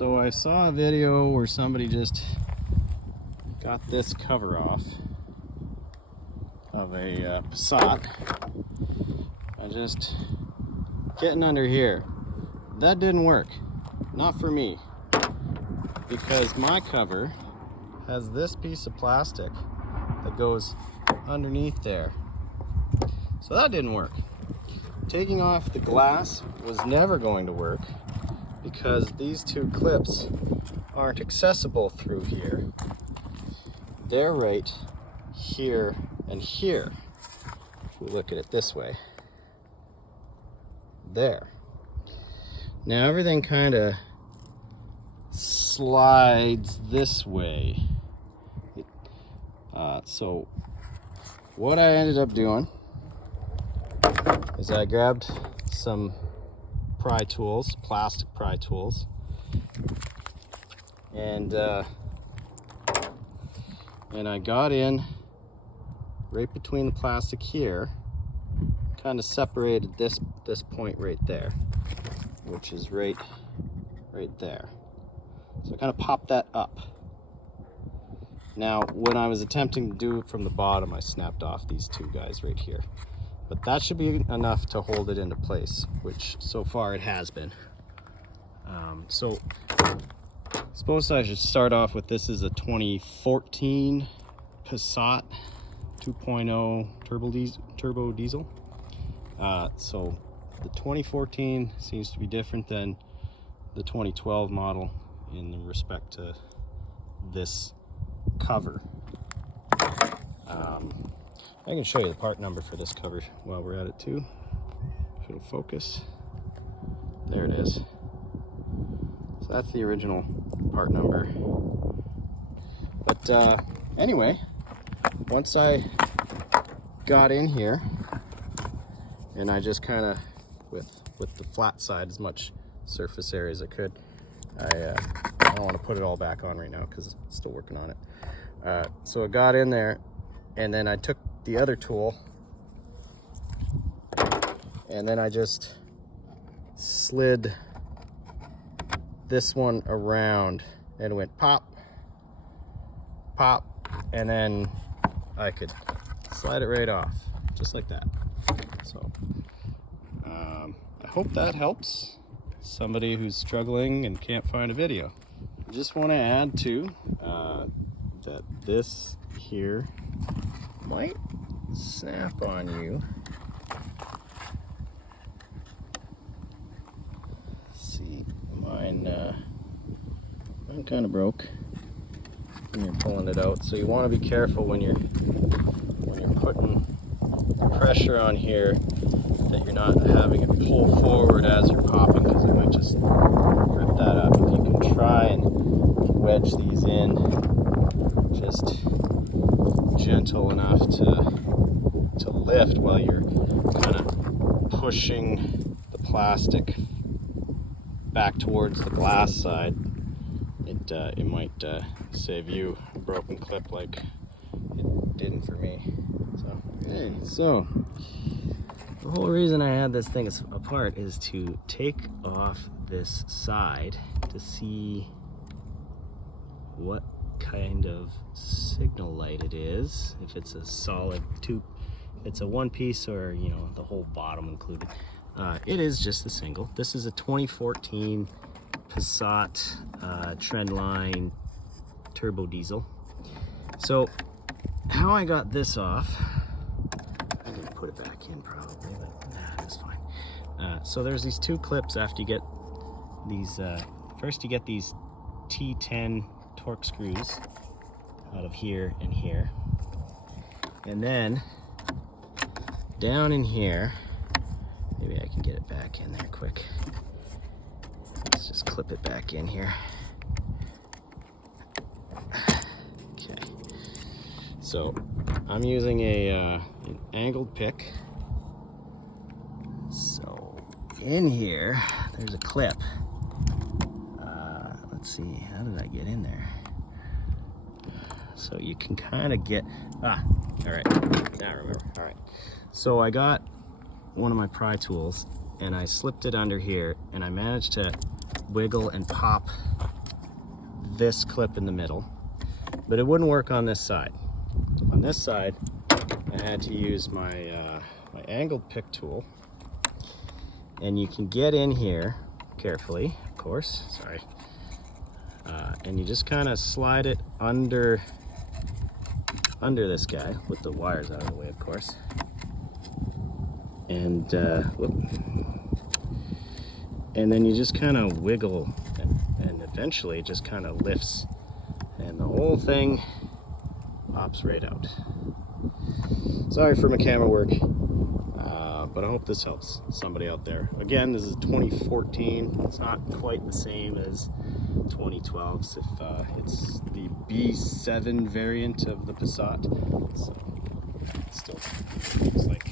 So I saw a video where somebody just got this cover off of a Passat. I just getting under here. That didn't work. Not for me. Because my cover has this piece of plastic that goes underneath there. So that didn't work. Taking off the glass was never going to work because these two clips aren't accessible through here. They're right here and here. If we look at it this way. There. Now everything kind of slides this way. So what I ended up doing is I grabbed some pry tools, plastic pry tools, and I got in right between the plastic here, kind of separated this point right there, which is right there. So I kind of popped that up. Now, when I was attempting to do it from the bottom, I snapped off these two guys right here. But that should be enough to hold it into place, which so far it has been. So I suppose I should start off with, this is a 2014 Passat 2.0 turbo diesel. So the 2014 seems to be different than the 2012 model in respect to this cover. I can show you the part number for this cover while we're at it too, if it'll focus. There it is. So that's the original part number. But anyway, once I got in here and I just kind of, with the flat side, as much surface area as I could, I don't want to put it all back on right now because I'm still working on it. So I got in there, and then I took the other tool, and then I just slid this one around, and it went pop, pop, and then I could slide it right off, just like that. So I hope that helps somebody who's struggling and can't find a video. I just want to add too that this here might snap on you. Let's see, mine kind of broke when you're pulling it out, so you want to be careful when you're putting pressure on here that you're not having it pull forward as you're popping, because it might just rip that up. If you can try and wedge these in just gentle enough to lift while you're kind of pushing the plastic back towards the glass side, it might save you a broken clip like it didn't for me. So, okay, so the whole reason I had this thing apart is to take off this side to see what kind of signal light it is, if it's a solid tube, it's a one piece, or you know, the whole bottom included. It is just a single. This is a 2014 Passat Trendline turbo diesel. So how I got this off, I'm gonna put it back in probably, but that's fine. So there's these two clips after you get these, first you get these T10 torque screws out of here and here, and then down in here, maybe I can get it back in there quick. Let's just clip it back in here. Okay, so I'm using an angled pick. So in here there's a clip. Let's see, how did I get in there? So you can kind of get, all right, now I remember. All right, so I got one of my pry tools and I slipped it under here, and I managed to wiggle and pop this clip in the middle, but it wouldn't work on this side. On this side, I had to use my my angled pick tool, and you can get in here carefully, of course, sorry, and you just kind of slide it under this guy with the wires out of the way, of course, and and then you just kind of wiggle, and eventually it just kind of lifts, and the whole thing pops right out. Sorry for my camera work, but I hope this helps somebody out there. Again, this is 2014. It's not quite the same as 2012's. It's the B7 variant of the Passat, so it still looks like